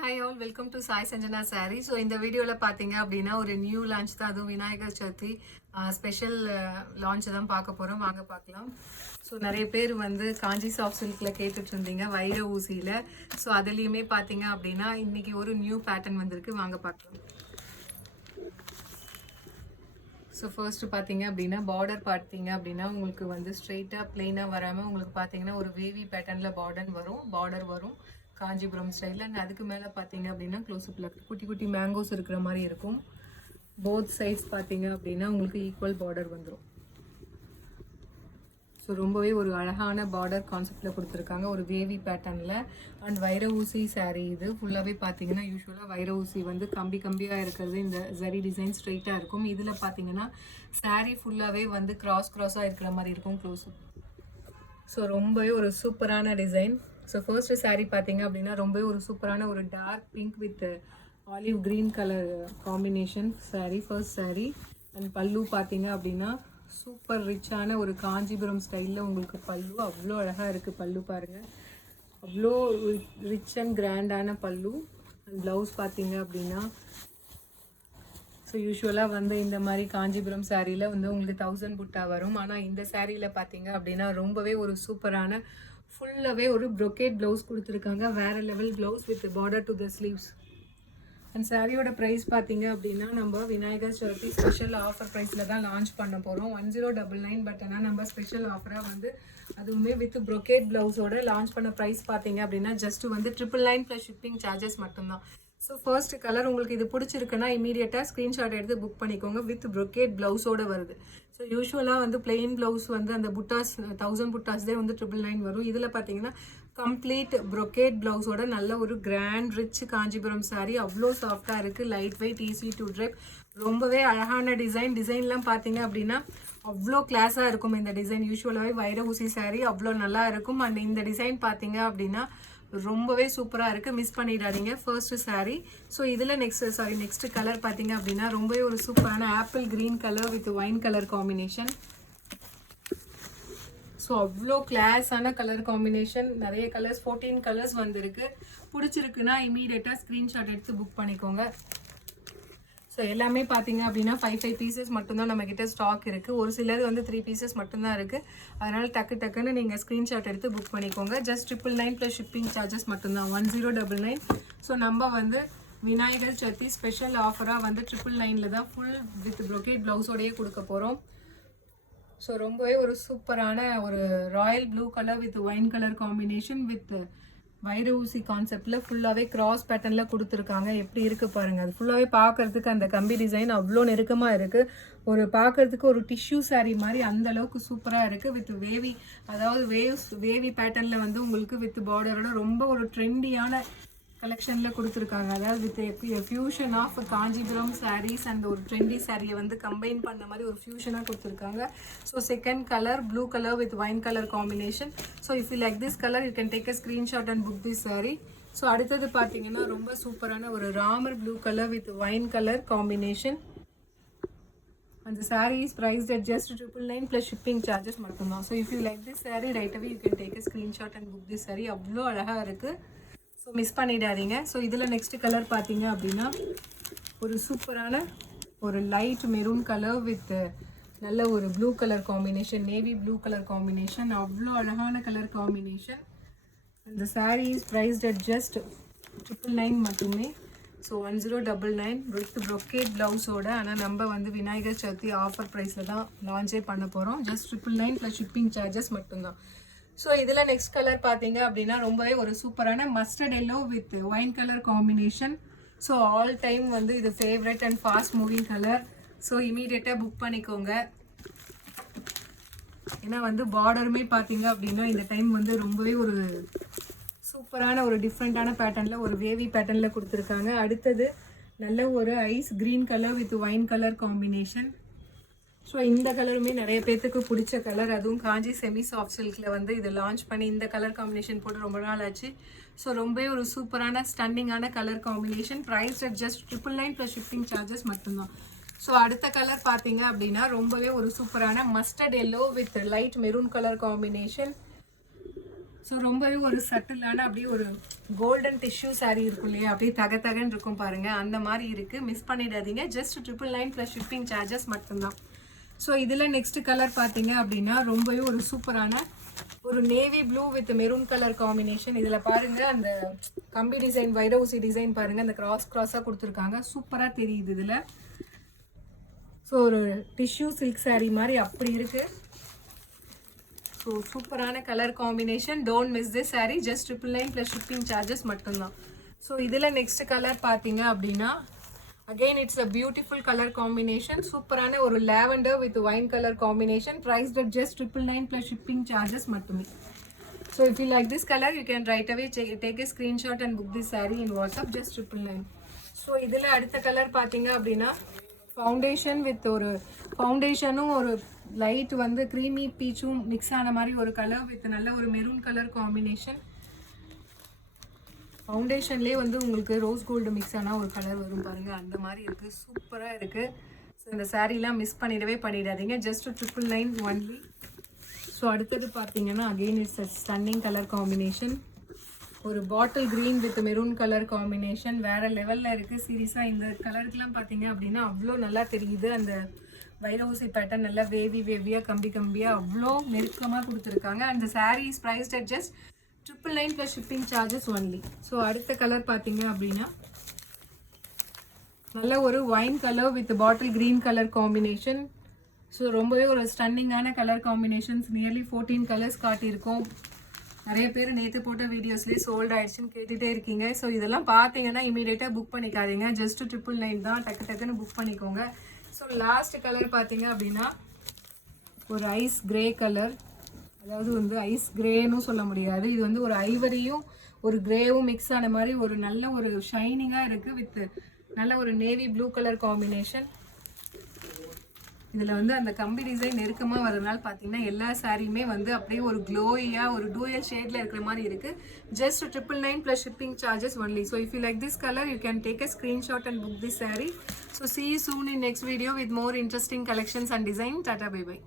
Hi all welcome to Sai Sanjana sorry. So இந்த வீடியோவில் பார்த்தீங்க அப்படின்னா ஒரு நியூ லான்ச் தான், அதுவும் விநாயகர் சதுர்த்தி ஸ்பெஷல் லான்ச் தான் பார்க்க போகிறோம். வாங்க பார்க்கலாம். ஸோ நிறைய பேர் வந்து காஞ்சி சாஃப்ட் சில்கில் கேட்டுட்டு இருந்தீங்க, வைர ஊசியில். ஸோ அதுலேயுமே பார்த்தீங்க அப்படின்னா இன்னைக்கு ஒரு நியூ பேட்டர்ன் வந்திருக்கு, வாங்க பார்க்கலாம். ஸோ ஃபர்ஸ்ட்டு பார்த்தீங்க அப்படின்னா பார்டர் பார்த்தீங்க அப்படின்னா உங்களுக்கு வந்து ஸ்ட்ரெயிட்டாக பிளெயினாக வராமல் உங்களுக்கு பார்த்தீங்கன்னா ஒரு வேவி பேட்டர்னில் பார்டர் வரும் காஞ்சிபுரம் ஸ்டைலில். அண்ட் அதுக்கு மேலே பார்த்தீங்க அப்படின்னா க்ளோஸ்அப்பில் குட்டி குட்டி மேங்கோஸ் இருக்கிற மாதிரி இருக்கும். போத் சைட்ஸ் பார்த்தீங்க அப்படின்னா உங்களுக்கு ஈக்குவல் பார்டர் வந்துடும். ஸோ ரொம்பவே ஒரு அழகான பார்டர் கான்செப்டில் கொடுத்துருக்காங்க, ஒரு வேவி பேட்டர்னில். அண்ட் வைர ஊசி சாரீ இது ஃபுல்லாகவே பார்த்தீங்கன்னா யூஸ்வலாக வைர ஊசி வந்து கம்பியாக இருக்கிறது இந்த ஜரி டிசைன் ஸ்ட்ரெயிட்டாக இருக்கும். இதில் பார்த்தீங்கன்னா சாரீ ஃபுல்லாகவே வந்து கிராஸாக இருக்கிற மாதிரி இருக்கும் க்ளோஸ்அப். ஸோ ரொம்பவே ஒரு சூப்பரான டிசைன். ஸோ ஃபர்ஸ்ட் சாரீ பார்த்தீங்க அப்படின்னா ரொம்பவே ஒரு சூப்பரான ஒரு dark pink with olive green colour combination sari, first sari. And பல்லு பார்த்தீங்க அப்படின்னா சூப்பர் ரிச்சான ஒரு காஞ்சிபுரம் ஸ்டைலில் உங்களுக்கு பல்லு அவ்வளோ அழகாக இருக்குது. பல்லு பாருங்கள், அவ்வளோ ரிச் அண்ட் கிராண்டான பல்லு. அண்ட் ப்ளவுஸ் பார்த்தீங்க அப்படின்னா ஸோ யூஸ்வலாக வந்து இந்த மாதிரி காஞ்சிபுரம் சாரியில் வந்து உங்களுக்கு 1000 புட்டா வரும். ஆனால் இந்த சாரியில் பார்த்தீங்க அப்படின்னா ரொம்பவே ஒரு சூப்பரான ஃபுல்லாகவே ஒரு ப்ரொக்கேட் ப்ளவுஸ் கொடுத்துருக்காங்க, வேறு level blouse with border to the sleeves. And சாரியோட ப்ரைஸ் பார்த்தீங்க அப்படின்னா நம்ம விநாயகர் சதுர்த்தி ஸ்பெஷல் ஆஃபர் ப்ரைஸில் தான் லான்ச் பண்ண போகிறோம், 1099. பட் ஆனால் நம்ம ஸ்பெஷல் ஆஃபராக வந்து அதுவுமே வித் ப்ரொக்கேட் ப்ளவுஸோட லான்ச் பண்ண ப்ரைஸ் பார்த்தீங்க அப்படின்னா ஜஸ்ட்டு வந்து 999 ப்ளஸ் ஷிப்பிங் சார்ஜஸ் மட்டும்தான். ஸோ ஃபர்ஸ்ட் கலர் உங்களுக்கு இது பிடிச்சிருக்குன்னா இமீடியட்டாக ஸ்க்ரீன்ஷாட் எடுத்து புக் பண்ணிக்கோங்க. வித் ப்ரொக்கேட் ப்ளவுஸோடு வருது. ஸோ யூஸ்வலாக வந்து பிளெயின் ப்ளவுஸ் வந்து அந்த புட்டாஸ் 1000 புட்டாஸ்தே வந்து 999 வரும். இதில் பார்த்தீங்கன்னா கம்ப்ளீட் ப்ரொக்கேட் ப்ளவுஸோட நல்ல ஒரு கிராண்ட் ரிச் காஞ்சிபுரம் சாரீ, அவ்வளோ சாஃப்டாக இருக்குது, light weight, easy to drape, ரொம்பவே அழகான டிசைன்லாம் பார்த்தீங்க அப்படின்னா அவ்வளோ கிளாஸாக இருக்கும் இந்த டிசைன். யூஸ்வலாகவே வைர ஊசி சாரீ அவ்வளோ நல்லா இருக்கும். அண்ட் இந்த டிசைன் பார்த்தீங்க அப்படின்னா ரொம்பவே சூப்பராக இருக்குது, மிஸ் பண்ணிடாதீங்க. ஃபர்ஸ்ட் சாரீ. ஸோ இதில் நெக்ஸ்ட் கலர் பார்த்தீங்க அப்படின்னா ரொம்பவே ஒரு சூப்பரான apple green colour with wine colour combination. So அவ்வளோ கிளாஸான கலர் காம்பினேஷன், நிறைய கலர்ஸ் 14 கலர்ஸ் வந்திருக்கு. பிடிச்சிருக்குன்னா இமீடியட்டாக ஸ்க்ரீன்ஷாட் எடுத்து புக் பண்ணிக்கோங்க. ஸோ எல்லாமே பார்த்தீங்க அப்படின்னா 5 பீசஸ் மட்டும்தான் நம்மக்கிட்ட ஸ்டாக் இருக்குது. ஒரு சிலது வந்து 3 பீசஸ் மட்டும்தான் இருக்குது. அதனால் டக்குன்னு நீங்கள் ஸ்க்ரீன்ஷாட் எடுத்து புக் பண்ணிக்கோங்க. ஜஸ்ட் 999 ப்ளஸ் ஷிப்பிங் சார்ஜஸ் மட்டும்தான், 1099. ஸோ நம்ம வந்து விநாயகர் சதுர்த்தி ஸ்பெஷல் ஆஃபராக வந்து 999 தான் ஃபுல் வித் ப்ரொக்கேட் ப்ளவுஸோடையே கொடுக்க போகிறோம். ஸோ ரொம்பவே ஒரு சூப்பரான ஒரு Royal blue colour with wine colour combination with வைர ஊசி கான்செப்டில் ஃபுல்லாகவே கிராஸ் பேட்டர்னில் கொடுத்துருக்காங்க. எப்படி இருக்குது பாருங்கள், அது ஃபுல்லாகவே பார்க்குறதுக்கு அந்த கம்பி டிசைன் அவ்வளோ நெருக்கமாக இருக்குது. ஒரு பார்க்குறதுக்கு ஒரு டிஷ்யூ சாரீ மாதிரி அந்த அளவுக்கு சூப்பராக இருக்குது. வித் வேவி, அதாவது வேவி பேட்டர்னில் வந்து உங்களுக்கு வித் பார்டரோட ரொம்ப ஒரு ட்ரெண்டியான கலெக்ஷனில் கொடுத்துருக்காங்க. அதாவது with fusion of Kanchipuram sarees and ஒரு ட்ரெண்டி சாரியை வந்து கம்பைன் பண்ண மாதிரி ஒரு ஃபியூஷனாக கொடுத்துருக்காங்க. So second colour blue colour with wine colour combination. So if you like this colour you can take a screenshot and book this saree. So அடுத்தது பார்த்தீங்கன்னா ரொம்ப சூப்பரான ஒரு Ramar blue colour with wine colour combination. அந்த saree is priced at just 999 plus shipping charges மட்டும்தான். So if you like this sari right away you can take a screenshot and book this sari. அவ்வளோ அழகாக இருக்குது, ஸோ மிஸ் பண்ணிடாதீங்க. ஸோ இதில் next colour பார்த்தீங்க அப்படின்னா ஒரு சூப்பரான ஒரு லைட் மெரூன் கலர் வித் நல்ல ஒரு blue colour combination, navy blue colour combination, அவ்வளோ அழகான கலர் காம்பினேஷன். அந்த saree is priced at just 999 மட்டுமே. ஸோ 1099 வித் ப்ரொக்கேட் ப்ளவுஸோட. ஆனால் நம்ம வந்து விநாயகர் சதுர்த்தி ஆஃபர் ப்ரைஸில் தான் லான்ச்சே பண்ண போகிறோம். ஜஸ்ட் 999 ப்ளஸ் ஷிப்பிங் சார்ஜஸ் மட்டும்தான். ஸோ இதில் நெக்ஸ்ட் கலர் பார்த்தீங்க அப்படின்னா ரொம்பவே ஒரு சூப்பரான mustard yellow with wine colour combination. So all time வந்து இது favourite and fast moving colour. So இமீடியட்டாக புக் பண்ணிக்கோங்க. ஏன்னா வந்து பார்டருமே பார்த்தீங்க அப்படின்னா இந்த டைம் வந்து ரொம்பவே ஒரு சூப்பரான ஒரு டிஃப்ரெண்ட்டான பேட்டர்னில் ஒரு வேவி பேட்டர்னில் கொடுத்துருக்காங்க. அடுத்தது நல்ல ஒரு ice green colour with wine colour combination. So இந்த கலருமே நிறைய பேர்த்துக்கு பிடிச்ச கலர், அதுவும் காஞ்சி செமி சாஃப்ட் சில்கில் வந்து இது லான்ச் பண்ணி இந்த கலர் காம்பினேஷன் போட்டு ரொம்ப நாள் ஆச்சு. ஸோ ரொம்பவே ஒரு சூப்பரான ஸ்டன்னிங்கான colour combination, price at just 999 plus shipping charges மட்டும்தான். ஸோ அடுத்த கலர் பார்த்தீங்க அப்படின்னா ரொம்பவே ஒரு சூப்பரான mustard yellow with light maroon colour combination. So ரொம்பவே ஒரு சட்டிலான அப்படியே ஒரு கோல்டன் டிஷ்யூ saree இருக்கும் இல்லையா, அப்படியே தகன்னு இருக்கும் பாருங்க, அந்த மாதிரி இருக்குது. மிஸ் பண்ணிடாதீங்க. ஜஸ்ட் 999 ப்ளஸ் ஷிப்பிங் சார்ஜஸ் மட்டும்தான். ஸோ இதில் நெக்ஸ்ட் கலர் பார்த்தீங்க அப்படின்னா ரொம்பவே ஒரு சூப்பரான ஒரு navy blue with maroon colour combination. இதில் பாருங்கள் அந்த கம்பி டிசைன், வைரவுசி டிசைன் பாருங்கள், அந்த கிராஸாக கொடுத்துருக்காங்க. சூப்பராக தெரியுது இதில். ஸோ ஒரு டிஷ்யூ சில்க் saree மாதிரி அப்படி இருக்குது. ஸோ சூப்பரான colour combination. Don't miss this saree. Just 999 plus shipping charges மட்டும்தான். ஸோ இதில் நெக்ஸ்ட் கலர் பார்த்தீங்க அப்படின்னா again it's a beautiful colour combination. சூப்பரான ஒரு lavender with wine colour combination. Priced at just 999 plus shipping charges மட்டுமே. So if you like this colour you can right away take a screenshot and book this saree in WhatsApp. Just 999. So இதில் அடுத்த colour பார்த்தீங்க அப்படின்னா foundation with ஒரு ஃபவுண்டேஷனும் ஒரு light வந்து creamy பீச்சும் mix ஆன மாதிரி ஒரு கலர் வித் நல்ல ஒரு மெரூன் கலர் காம்பினேஷன். ஃபவுண்டேஷன்லேயே வந்து உங்களுக்கு ரோஸ் கோல்டு மிக்ஸ் ஆனால் ஒரு கலர் வரும் பாருங்கள், அந்த மாதிரி இருக்குது. சூப்பராக இருக்குது. ஸோ இந்த சாரீலாம் மிஸ் பண்ணிடாதீங்க. Just 999 only. ஸோ அடுத்தது பார்த்தீங்கன்னா again it's stunning colour combination. ஒரு bottle green with maroon colour combination வேறு லெவலில் இருக்குது. சீரியஸாக இந்த கலருக்குலாம் பார்த்தீங்க அப்படின்னா அவ்வளோ நல்லா தெரியுது. அந்த வைரவுசி பேட்டர்ன் நல்லா வேவியாக கம்பியாக அவ்வளோ நெருக்கமாக கொடுத்துருக்காங்க. அந்த saree is priced at just 999 plus shipping charges only. So அடுத்த கலர் பார்த்தீங்க அப்படின்னா நல்ல ஒரு wine colour with bottle green colour combination. So ரொம்பவே ஒரு ஸ்டன்னிங்கான கலர் காம்பினேஷன்ஸ். நியர்லி 14 கலர்ஸ் காட்டியிருக்கோம். நிறைய பேர் நேற்று போட்ட வீடியோஸ்லேயே சோல்ட் ஆயிடுச்சுன்னு கேட்டுகிட்டே இருக்கீங்க. ஸோ இதெல்லாம் பார்த்தீங்கன்னா இமீடியட்டாக புக் பண்ணிக்காதீங்க. ஜஸ்ட் 999 தான். டக்குன்னு புக் பண்ணிக்கோங்க. ஸோ லாஸ்ட் கலர் பார்த்தீங்க அப்படின்னா ஒரு ஐஸ் கிரே கலர். அதாவது வந்து ஐஸ் கிரேன்னு சொல்ல முடியாது, இது வந்து ஒரு ஐவரியும் ஒரு கிரேவும் மிக்ஸ் ஆன மாதிரி ஒரு நல்ல ஒரு ஷைனிங்காக இருக்குது வித் நல்ல ஒரு நேவி ப்ளூ கலர் காம்பினேஷன். இதில் வந்து அந்த கம்பி டிசைன் நெருக்கமாக வரதுனால பார்த்தீங்கன்னா எல்லா சாரியுமே வந்து அப்படியே ஒரு க்ளோயியாக ஒரு டூயல் ஷேடில் இருக்கிற மாதிரி இருக்குது. Just 999 plus shipping charges only. So if you like this colour you can take a screenshot and book this saree. So see you soon in next video with more interesting collections and design. Tata, bye bye.